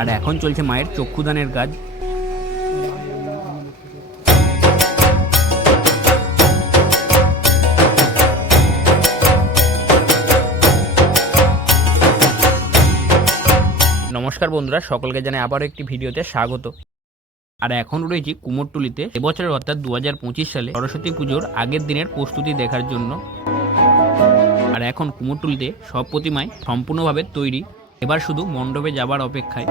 আর এখন চলছে মায়ের চক্ষুদানের কাজ। নমস্কার বন্ধুরা, সকলকে জানাই আবারও একটি ভিডিওতে স্বাগত। আর এখন রয়েছি কুমোরটুলিতে এবছরের অর্থাৎ 2025 সালে সরস্বতী পুজোর আগের দিনের প্রস্তুতি দেখার জন্য। আর এখন কুমোরটুলিতে সব প্রতিমাই সম্পূর্ণভাবে তৈরি, এবার শুধু মণ্ডপে যাবার অপেক্ষায়।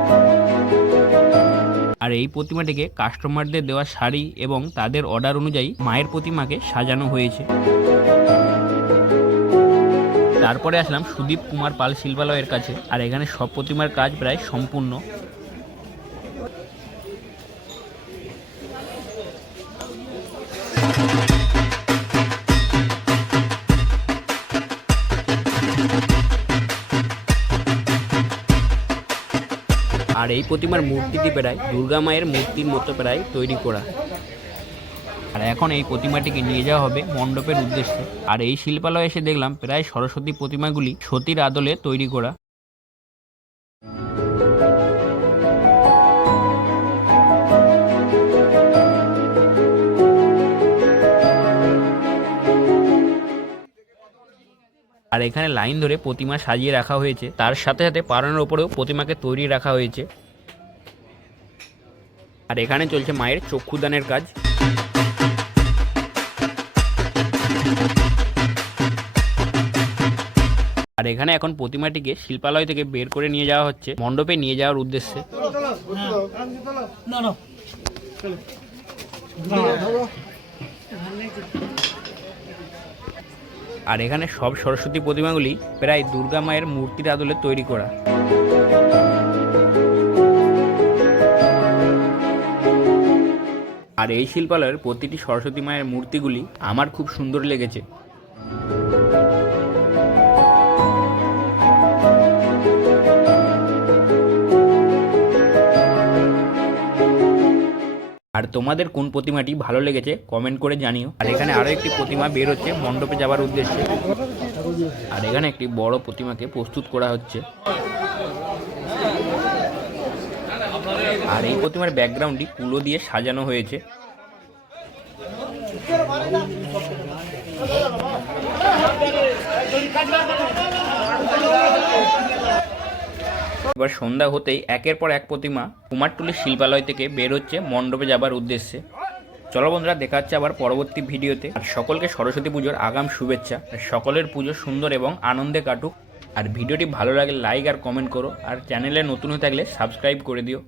আর এই প্রতিমাটিকে কাস্টমারদের দেওয়া শাড়ি এবং তাদের অর্ডার অনুযায়ী মায়ের প্রতিমাকে সাজানো হয়েছে। তারপরে আসলাম সুদীপ কুমার পাল শিল্পালয়ের কাছে। আর এখানে সব প্রতিমার কাজ প্রায় সম্পূর্ণ। আর এই প্রতিমার মূর্তিটি প্রায় দুর্গা মায়ের মূর্তির মতো প্রায় তৈরি করা। আর এখন এই প্রতিমাটিকে নিয়ে যাওয়া হবে মণ্ডপের উদ্দেশ্যে। আর এই শিল্পালয়ে এসে দেখলাম প্রায় সরস্বতী প্রতিমাগুলি সতীর আদলে তৈরি করা। আর এখানে লাইন ধরে প্রতিমা সাজিয়ে রাখা হয়েছে, তার সাথে সাথে পালনের ওপরেও প্রতিমাকে তৈরি রাখা হয়েছে। আর এখানে চলছে মায়ের চক্ষুদানের কাজ। আর এখানে এখন প্রতিমাটিকে শিল্পালয় থেকে বের করে নিয়ে যাওয়া হচ্ছে মণ্ডপে নিয়ে যাওয়ার উদ্দেশ্যে। আর এখানে সব সরস্বতী প্রতিমাগুলি প্রায় দুর্গা মায়ের মূর্তির আদলে তৈরি করা। আর এই শিল্পালয়ের প্রতিটি সরস্বতী মায়ের মূর্তিগুলি আমার খুব সুন্দর লেগেছে। আর তোমাদের কোন প্রতিমাটি ভালো লেগেছে কমেন্ট করে জানিও। আর এখানে আরো একটি প্রতিমা বের হচ্ছে মণ্ডপে যাবার উদ্দেশ্যে। আর এখানে একটি বড় প্রতিমাকে প্রস্তুত করা হচ্ছে। আর এই প্রতিমার ব্যাকগ্রাউন্ডটি কুলো দিয়ে সাজানো হয়েছে। এবার সন্ধ্যা হতেই একের পর এক প্রতিমা কুমারটুলির শিল্পালয় থেকে বের হচ্ছে মণ্ডপে যাবার উদ্দেশ্যে। চলো বন্ধুরা, দেখা হচ্ছে আবার পরবর্তী ভিডিওতে। আর সকলকে সরস্বতী পুজোর আগাম শুভেচ্ছা। সকলের পুজো সুন্দর এবং আনন্দে কাটুক। আর ভিডিওটি ভালো লাগলে লাইক আর কমেন্ট করো। আর চ্যানেলে নতুন হয়ে থাকলে সাবস্ক্রাইব করে দিও।